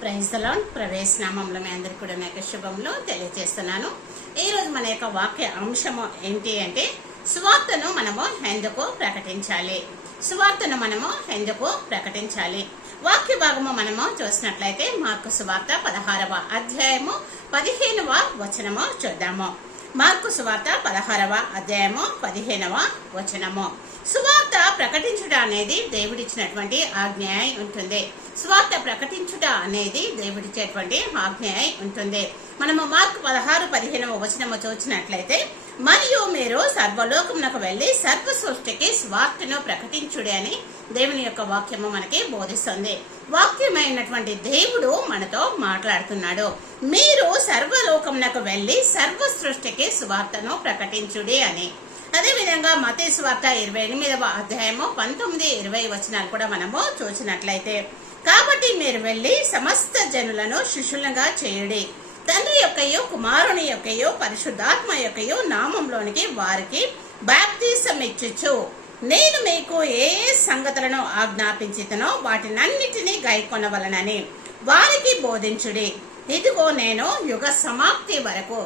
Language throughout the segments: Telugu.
ప్రైజ్ దలాన్ ప్రవేశ నామంలో మీ అందరికీ కూడా నా శుభంలో తెలియజేస్తున్నాను. ఈరోజు మన యొక్క వాక్య అంశము ఏంటి అంటే సువార్తను మనము ఎందుకు ప్రకటించాలి? సువార్తను మనము ఎందుకు ప్రకటించాలి? వాక్య భాగము మనము చూసినట్లయితే మార్కు సువార్త పదహారవ అధ్యాయము పదిహేనవ వచనము చూద్దాము. మార్కు సువార్త పదహారవ అధ్యాయము పదిహేనవ వచనము. సువార్త ప్రకటించడం అనేది దేవుడిచ్చినటువంటి ఆజ్ఞ ఉంటుంది. స్వార్థ ప్రకటించుట అనేది దేవుడిచ్చేటువంటి ఆజ్ఞ అయి ఉంటుంది. మనము మార్క్ పదహారు పదిహేనవ వచనము చూసినట్లయితే మరియు మీరు సర్వలోకమునకు వెళ్ళి సర్వ సృష్టికి స్వార్థను ప్రకటించుడే అని దేవుని యొక్క వాక్యము మనకి బోధిస్తుంది. వాక్యమైనటువంటి దేవుడు మనతో మాట్లాడుతున్నాడు. మీరు సర్వలోకమునకు వెళ్ళి సర్వ సృష్టికి స్వార్థను ప్రకటించుడి అని. అదేవిధంగా మతేశ్వార్త మతే ఇరవై ఎనిమిదవ అధ్యాయము పంతొమ్మిది ఇరవై వచనాలు కూడా మనము చూసినట్లయితే కాబట్టి మీరు వెళ్ళి సమస్త జనులను శిష్యులుగా చేయడి. తండ్రి యొక్కయో కుమారుని యొక్కయో పరిశుద్ధాత్మ యొక్కయో నామంలోనికి వారికి బాప్తీసం ఇచ్చుచు. నేను మీకు ఏ ఏ సంగతులను ఆజ్ఞాపించితనో వాటినన్నిటినీ గైకొనవలనని వారికి బోధించుడి. ఇదిగో నేను యుగ సమాప్తి వరకు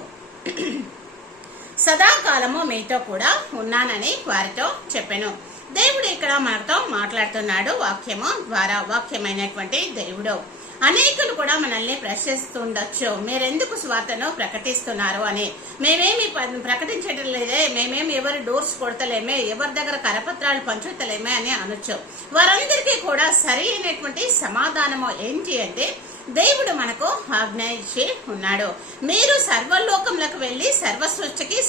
సదాకాలము మీతో కూడా ఉన్నానని వారితో చెప్పాను. దేవుడు ఇక్కడ మనతో మాట్లాడుతున్నాడు వాక్యము ద్వారా వాక్యమైనటువంటి దేవుడు. అనేకులు కూడా మనల్ని ప్రశ్నిస్తుండొచ్చు. మీరెందుకు స్వార్థను ప్రకటిస్తున్నారు అని? మేమేమి ప్రకటించడం లేదే. మేమేమి ఎవరు డోర్స్ కొడతలేమే ఎవరి దగ్గర కరపత్రాలు పంచుతలేమే అని అనొచ్చు. వారందరికీ కూడా సరి అయినటువంటి సమాధానము ఏంటి అంటే దేవుడు మనకు ఆజ్ఞ ఇచ్చి ఉన్నాడు. మీరు సర్వలోకములకు వెళ్ళి సర్వ సృష్టికి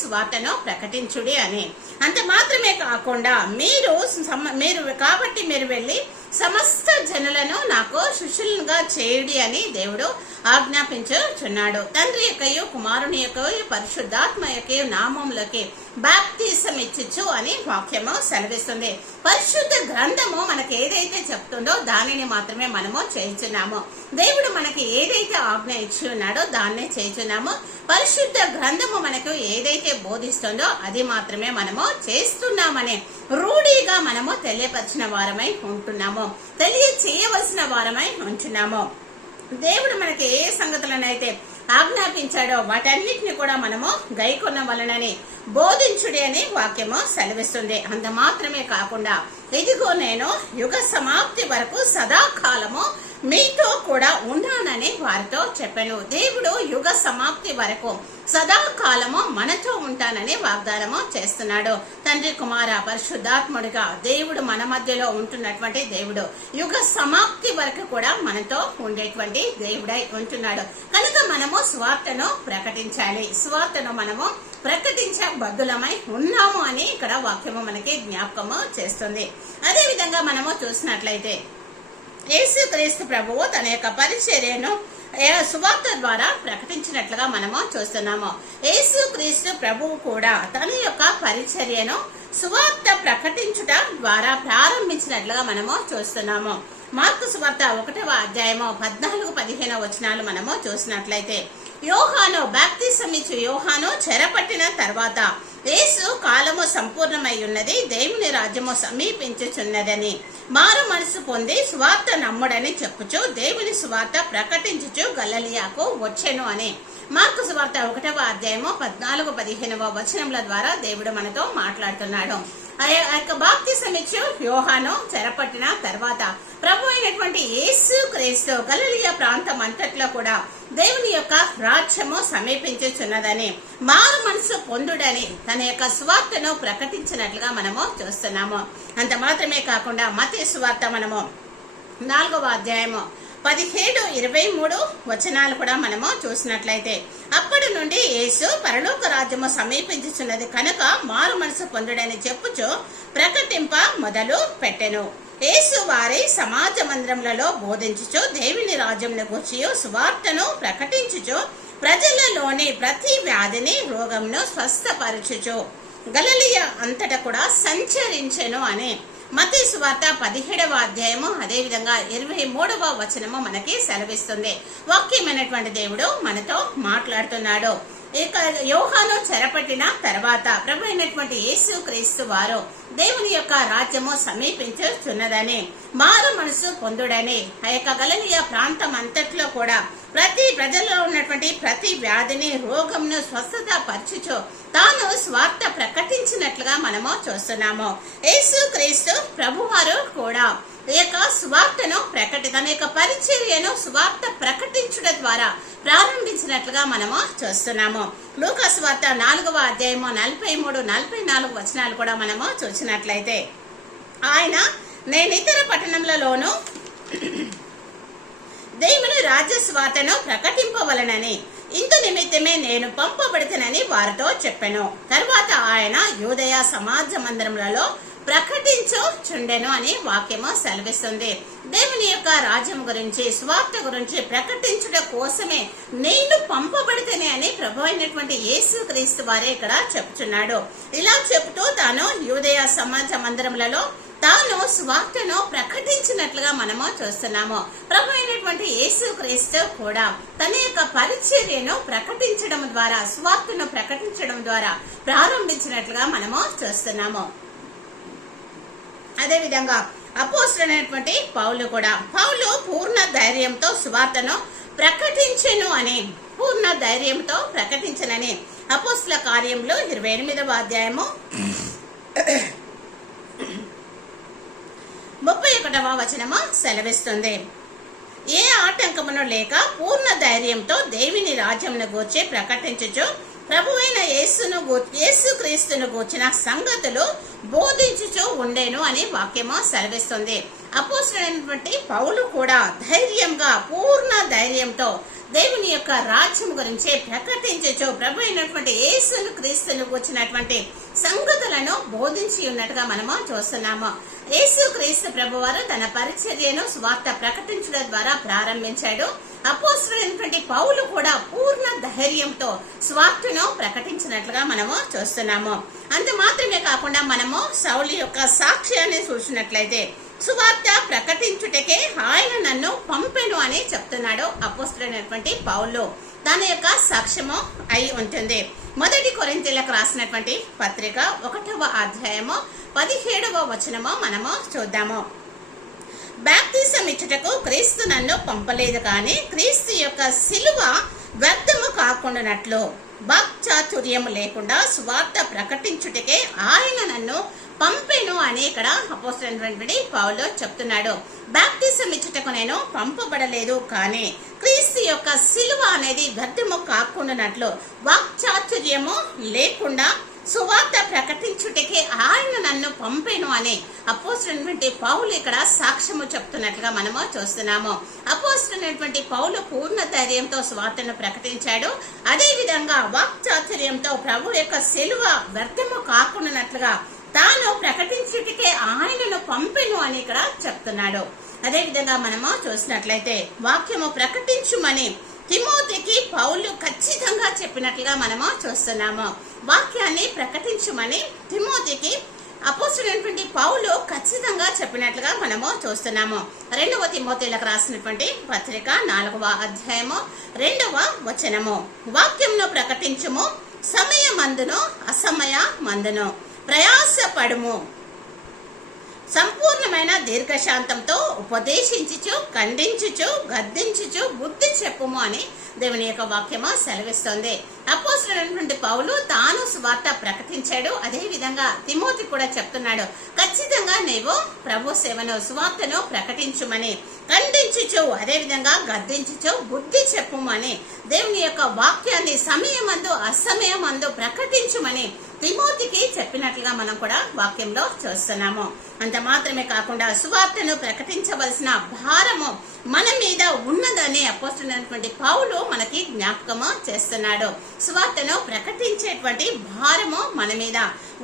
ప్రకటించుడి అని. అంత మాత్రమే కాకుండా మీరు మీరు కాబట్టి మీరు వెళ్ళి సమస్త జనులను నాకు శిష్యులుగా చేయుడి అని దేవుడు ఆజ్ఞాపించుచున్నాడు. తండ్రి యొక్కయు కుమారుని యొక్క పరిశుద్ధాత్మ యొక్క నామంలోకి బాప్తీసం ఇచ్చచ్చు అని వాక్యము సెలవిస్తుంది. పరిశుద్ధ గ్రంథము మనకి ఏదైతే చెప్తుందో దానిని మాత్రమే మనము చేయుచున్నాము. దేవుడు మనకి ఏదైతే ఆజ్ఞ ఇచ్చి ఉన్నాడో దాన్నే చేయుచున్నాము. పరిశుద్ధ గ్రంథము మనకు ఏదైతే బోధిస్తుందో అది మాత్రమే మనము చేస్తున్నామనే రూఢీగా మనము తెలియపరిచిన వారమై ఉంటున్నాము. తెలియ చేయవలసిన వారమై ఉంటున్నాము. దేవుడు మనకి ఏ సంగతులనైతే ఆజ్ఞాపించాడో వాటన్నిటిని కూడా మనము గైకొన్న వలనని బోధించుడి అని వాక్యము సెలవిస్తుంది. అంత మాత్రమే కాకుండా ఇదిగో నేను యుగ సమాప్తి వరకు సదాకాలము మీతో కూడా ఉన్నానని వారితో చెప్పాను. దేవుడు యుగ సమాప్తి వరకు సదాకాలము మనతో ఉంటానని వాగ్దానము చేస్తున్నాడు. తండ్రి కుమార పరిశుద్ధాత్ముడిగా దేవుడు మన మధ్యలో ఉంటున్నటువంటి దేవుడు. యుగ సమాప్తి వరకు కూడా మనతో ఉండేటువంటి దేవుడై ఉంటున్నాడు. కనుక మనము స్వార్థను ప్రకటించాలి. స్వార్థను మనము ప్రకటించే బద్దులమై ఉన్నాము అని ఇక్కడ వాక్యము మనకి జ్ఞాపకము చేస్తుంది. అదేవిధంగా మనము చూసినట్లయితే యేసుక్రీస్తు ప్రభువు తన యొక్క పరిచర్యను సువార్త ద్వారా ప్రకటించినట్లుగా మనము చూస్తున్నాము. యేసుక్రీస్తు ప్రభువు కూడా తన యొక్క పరిచర్యను సువార్త ప్రకటించుట ద్వారా ప్రారంభించినట్లుగా మనము చూస్తున్నాము. మార్కు సువార్త ఒకటవ అధ్యాయము పద్నాలుగు పదిహేను వచనాలు మనము చూసినట్లయితే యోహాను బాప్తిసం ఇచ్చు. యోహాను చెరపట్టిన తర్వాత యేసు కాలము సంపూర్ణమై ఉన్నది దేవుని రాజ్యము సమీపించుచున్నదని మారు మనసు పొంది స్వార్థ నమ్ముడని చెప్పుచు దేవుని స్వార్థ ప్రకటించుచు గలలియాకు వచ్చెను అని. మార్కు సువార్త ఒకటవ అధ్యాయము పద్నాలుగు పదిహేనవ వచనముల ద్వారా దేవుడు మనతో మాట్లాడుతున్నాడు. ఆ యొక్క బాప్తి సమిచ్చు వ్యూహాను చెరపట్టిన తర్వాత ప్రభు అయినటువంటి యేసు క్రీస్తు గలలియా ప్రాంతం అంతట్లో కూడా దేవుని యొక్క రాజ్యము సమీపించుచున్నదని మారు మనసు పొందుడని తన యొక్క స్వార్థను ప్రకటించినట్లుగా మనము చూస్తున్నాము. అంత మాత్రమే కాకుండా మత స్వార్థ మనము నాలుగవ అధ్యాయము పదిహేడు ఇరవై మూడు వచనాలు కూడా మనము చూసినట్లయితే అప్పటి నుండి యేసు పరలోక రాజ్యము సమీపించుచున్నది కనుక మారు మనసు పొందుడని చెప్పుచు ప్రకటింప మొదలు పెట్టెను. యేసు వారి సమాజ మందిరములలో బోధించుచు దేవుని రాజ్యమును గూర్చి సువార్తను ప్రకటించుచు ప్రజలలోని ప్రతి వ్యాధిని రోగంను స్వస్థపరచుచు గలలియ అంతటా కూడా సంచరించెను అని మతీ సువార్త పదిహేడవ అధ్యాయము అదే విధంగా ఇరవై మూడవ వచనము మనకి సెలవిస్తుంది. వాక్యమైనటువంటి దేవుడు మనతో మాట్లాడుతున్నాడు. ఇక యోహాను చెరపట్టిన తర్వాత ప్రభు అయినటువంటి యేసు క్రీస్తు వారు దేవుని యొక్క రాజ్యము సమీపించుచున్నదని మారు మనసు పొందుడని ఆ యొక్క గలనీయ ప్రాంతం అంతట్లో కూడా ప్రతి ప్రజల్లో ఉన్నటువంటి ప్రతి వ్యాధిని రోగంను స్వస్థత పరచుచు తాను స్వార్థ ప్రకటించినట్లుగా మనము చూస్తున్నాము. యేసు క్రీస్తు ప్రభువారు కూడా ఈ యొక్క స్వార్థను ప్రకటి తన యొక్క పరిచర్యను సువార్త ప్రకటించుట ద్వారా ప్రారంభించినట్లుగా మనము చూస్తున్నాము. లూకాసు వార్త నాలుగవ అధ్యాయము నలభై మూడు నలభై నాలుగు వచనాలు కూడా మనము చూసినట్లయితే ఆయన నేను ఇతర పట్టణములలోను దేవుని రాజ్య స్వార్థను ప్రకటింపవలనని ఇందు నిమిత్తమే నేను పంపబడుతునని వారితో చెప్పాను. తర్వాత ఆయన యూదయ సమాజ మందిరములలో ప్రకటించుచుండెను అని వాక్యము సెలవిస్తుంది. దేవుని యొక్క రాజ్యం గురించి స్వార్థ గురించి ప్రకటించుట కోసమే నేను పంపబడితేనే అని ప్రభు అయినటువంటి యేసు క్రీస్తు వారే ఇక్కడ చెప్తున్నాడు ఇలా చెబుతూ తాను యూదయ సమాజ మందిరములలో తాను స్వార్థను ప్రకటించినట్లుగా మనము చూస్తున్నాము. ప్రభు అయినటువంటి యేసు క్రీస్తు కూడా తన యొక్క పరిచర్యను ప్రకటించడం ద్వారా స్వార్థను ప్రకటించడం ద్వారా ప్రారంభించినట్లుగా మనము చూస్తున్నాము. అదేవిధంగా విధంగా పౌలు కూడా పౌలు పూర్ణ ధైర్యంతో సువార్తను ప్రకటించెను అని పూర్ణ ధైర్యంతో ప్రకటించనని. అపోస్తుల కార్యంలో ఇరవై ఎనిమిదవ అధ్యాయము. ముప్పై ఒకటవ వచనము సెలవిస్తుంది. ఏ ఆటంకమును లేక పూర్ణ ధైర్యంతో దేవుని రాజ్యమును గూర్చి ప్రకటించచ్చు ప్రభువైన యేసును గూ- యేసు క్రీస్తును గూర్చిన సంగతులు బోధించుచూ ఉండేను అని వాక్యము సెలవిస్తుంది. అపోసరైనటువంటి పౌలు కూడా ధైర్యంగా పూర్ణ ధైర్యంతో దేవుని యొక్క రాజ్యం గురించి ప్రకటించచ్చు ప్రభు అయినటువంటి యేసును క్రీస్తును వచ్చినటువంటి సంగతులను బోధించి ఉన్నట్టుగా మనము చూస్తున్నాము. యేసు క్రీస్తు ప్రభువారు తన పరిచర్యను స్వార్థ ప్రకటించడం ద్వారా ప్రారంభించాడు. అపోస్తులైనటువంటి పౌలు కూడా పూర్ణ ధైర్యంతో స్వార్థను ప్రకటించినట్లుగా మనము చూస్తున్నాము. అంత మాత్రమే కాకుండా మనము సౌలి యొక్క సాక్ష్యాన్ని చూసినట్లయితే సువార్త ప్రకటించుటకే ఆయన నన్ను పంపెను అని చెప్తున్నాడు అపోస్తులైనటువంటి పౌలు. తన యొక్క సాక్ష్యము అయి ఉంటుంది. మొదటి కొరింతలకు రాసినటువంటి పత్రిక ఒకటవ అధ్యాయము పదిహేడవ వచనము మనము చూద్దాము. బ్యాప్తిజం ఇచ్చుటకు క్రీస్తు నన్ను పంపలేదు కానీ క్రీస్తు యొక్క సిలువ వ్యర్థము కాకుండానట్లు వాక్చాతుర్యము లేకుండా స్వార్థ ప్రకటించుటకే ఆయన నన్ను పంపెను అని ఇక్కడ అపోస్తున్నటువంటి పౌలో చెప్తున్నాడు. బ్యాప్తిజం ఇచ్చుటకు నేను పంపబడలేదు కానీ యేసు యొక్క సిలువ అనేది వ్యర్థము కాకుండానట్లు వాక్చాతుర్యము లేకుండా సువార్త ప్రకటించుటకే ఆయన నన్ను పంపేను అని అపోస్తున్నటువంటి పౌలు ఇక్కడ సాక్ష్యము చెప్తున్నట్లుగా మనము చూస్తున్నాము. అపోస్తున్నటువంటి పౌలు పూర్ణ ధైర్యంతో సువార్తను ప్రకటించాడు. అదేవిధంగా వాక్చాతుర్యంతో ప్రభు యొక్క సెలువ వ్యర్థము కాకుండానట్లుగా తాను ప్రకటించుటకే ఆయనను పంపెను అని ఇక్కడ చెప్తున్నాడు. అదే విధంగా మనము చూసినట్లయితే వాక్యము ప్రకటించుమని తిమోతికి పౌలు ఖచ్చితంగా చెప్పినట్లుగా మనము చూస్తున్నాము. వాక్యాన్ని ప్రకటించుమని తిమోతికి అపోసినటువంటి పౌలు ఖచ్చితంగా చెప్పినట్లుగా మనము చూస్తున్నాము. రెండవ తిమోతీలకు రాసినటువంటి పత్రిక నాలుగవ అధ్యాయము రెండవ వచనము. వాక్యంను సమయ సమయమందును అసమయ మందును ప్రయాసపడుము. సంపూర్ణమైన దీర్ఘశాంతంతో ఉపదేశించుచు ఖండించుచు గద్దించుచు బుద్ధి చెప్పుము అని దేవుని యొక్క వాక్యము సెలవిస్తోంది. అపోసరైనటువంటి పౌలు తాను స్వార్త ప్రకటించాడు. అదే విధంగా తిమోతి కూడా చెప్తున్నాడు. ఖచ్చితంగా నీవు ప్రభు సేవను స్వార్తను ప్రకటించుమని ఖండించుచు అదే విధంగా గద్దించుచు బుద్ధి చెప్పుమని దేవుని యొక్క వాక్యాన్ని సమయమందు అసమయమందు ప్రకటించుమని తిమోతికి చెప్పినట్లుగా మనం కూడా వాక్యంలో చూస్తున్నాము. అంత మాత్రమే కాకుండా సువార్తను ప్రకటించవలసిన భారము మన మీద ఉన్నదని అపోస్తున్నటువంటి పౌలు మనకి జ్ఞాపకము చేస్తున్నాడు. సువార్తను ప్రకటించేటువంటి భారము మన మీద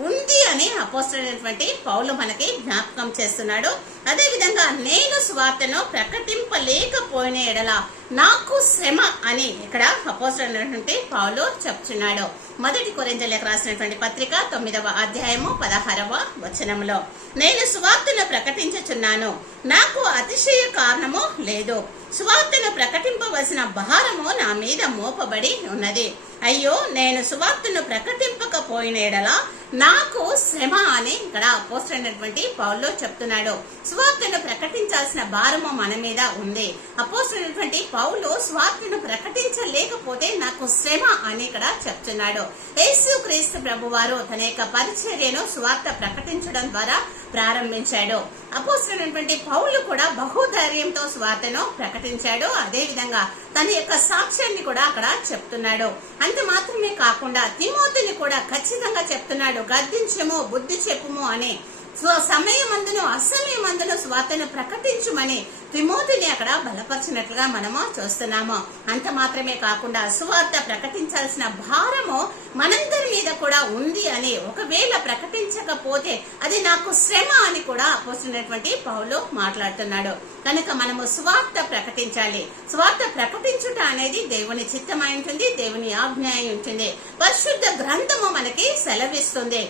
ఉంది అని అపోస్తున్నటువంటి పౌలు మనకి జ్ఞాపకం చేస్తున్నాడు. అదేవిధంగా నేను సువార్తను ప్రకటింపలేకపోయిన ఎడల నాకు శ్రమ అని ఇక్కడ అపోస్తున్నటువంటి పావులు చెప్తున్నాడు. మొదటి కొరింజలకు రాసినటువంటి పత్రిక తొమ్మిదవ అధ్యాయము పదహారవ వచనంలో నేను సువార్తను ప్రకటించుచున్నాను. నాకు అతిశయ కారణము లేదు. సువార్తను ప్రకటింపవలసిన భారము నా మీద మోపబడి ఉన్నది. అయ్యో నేను సువార్తను ప్రకటింపకపోయిన ఎడల నాకు శ్రమ అని ఇక్కడ పోస్ట్ అయినటువంటి పౌల్లో చెప్తున్నాడు. సువార్తను ప్రకటించాల్సిన భారము మన మీద ఉంది. అపోస్తున్నటువంటి పౌలు స్వార్థను ప్రకటించలేకపోతే నాకు శ్రమ అని ఇక్కడ చెప్తున్నాడు. యేసు క్రీస్తు ప్రభు వారు తన యొక్క పరిచర్యను సువార్త ప్రకటించడం ద్వారా ప్రారంభించాడు. అపోస్తున్నటువంటి పౌలు కూడా బహుధైర్యంతో స్వార్థను ప్రకటించాడు. అదే విధంగా తన యొక్క సాక్ష్యాన్ని కూడా అక్కడ చెప్తున్నాడు. అంత మాత్రమే కాకుండా తిమోతిని కూడా ఖచ్చితంగా చెప్తున్నాడు గద్దించము బుద్ధి చెప్పుము అని సమయమందును అసమయమందును స్వార్థను ప్రకటించుమని తిమోతిని అక్కడ బలపరిచినట్లుగా మనము చూస్తున్నాము. అంత మాత్రమే కాకుండా సువార్త ప్రకటించాల్సిన భారము మనందరి మీద కూడా ఉంది అని ఒకవేళ ప్రకటించకపోతే అది నాకు శ్రమ అని కూడా పోస్తున్నటువంటి పౌలు మాట్లాడుతున్నాడు. కనుక మనము స్వార్థ ప్రకటించాలి. స్వార్థ ప్రకటించుట అనేది దేవుని చిత్తమై ఉంటుంది దేవుని ఆజ్ఞ అయి ఉంటుంది. పరిశుద్ధ గ్రంథము మనకి సెలవిస్తుంది.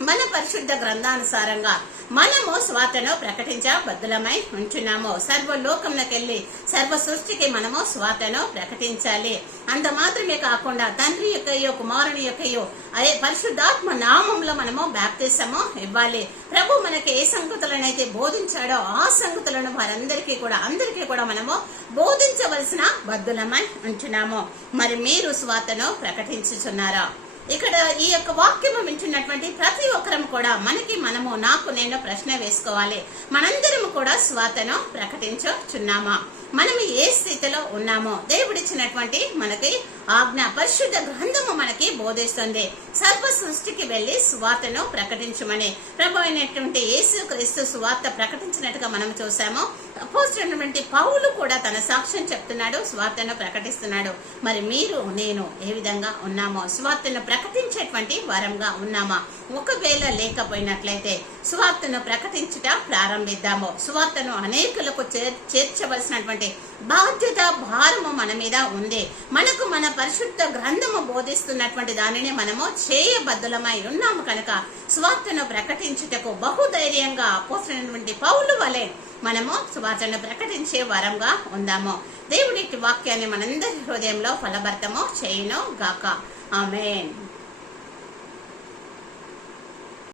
మన పరిశుద్ధ గ్రంథానుసారంగా మనము స్వార్థను ప్రకటించ బద్దులమై ఉంచున్నాము సర్వలోకంలోకెళ్ళి సర్వ సృష్టికి మనము స్వార్థను ప్రకటించాలి. అంత మాత్రమే కాకుండా తండ్రి యొక్కయో కుమారుని యొక్కయో అదే పరిశుద్ధాత్మ నామంలో మనము బ్యాప్తిసము ఇవ్వాలి. ప్రభు మనకి ఏ సంగతులనైతే బోధించాడో ఆ సంగతులను వారందరికీ కూడా అందరికీ కూడా మనము బోధించవలసిన బద్దులమై ఉంచున్నాము మరి మీరు స్వార్థను ప్రకటించుచున్నారా? ఇక్కడ ఈ యొక్క వాక్యము వింటున్నటువంటి ప్రతి ఒక్కరం కూడా మనకి మనము నాకు నేను ప్రశ్న వేసుకోవాలి. మనందరం కూడా స్వాతను ప్రకటించుచున్నామా మనం ఏ స్థితిలో ఉన్నామో? దేవుడిచ్చినటువంటి మనకి ఆజ్ఞ పరిశుద్ధ గ్రంథము మనకి బోధిస్తుంది. సర్వ సృష్టికి వెళ్ళి స్వాతను ప్రకటించమని. ప్రభు అయినటువంటి యేసు క్రీస్తు స్వార్త ప్రకటించినట్టుగా మనం చూసాము అపోజినటువంటి పౌలు కూడా తన సాక్ష్యం చెప్తున్నాడు స్వార్థను ప్రకటిస్తున్నాడు. మరి మీరు నేను ఏ విధంగా ఉన్నామో? స్వార్థను ప్రకటించేటువంటి వరంగా ఉన్నామా? ఒకవేళ లేకపోయినట్లయితే సువార్తను ప్రకటించుట ప్రారంభిద్దాము. సువార్తను అనేకులకు చేర్- చేర్చవలసినటువంటి బాధ్యత భారము మన మీద ఉంది. మనకు మన పరిశుద్ధ గ్రంథము బోధిస్తున్నటువంటి దానిని మనము చేయబద్దులమై ఉన్నాము కనుక స్వార్థను ప్రకటించుటకు బహుధైర్యంగా పోసినటువంటి పౌలు వలె మనము సువార్తను ప్రకటించే వరంగా ఉందాము. దేవుడి వాక్యాన్ని మనందరి హృదయంలో ఫలభర్తము చేయను గాక. Amen.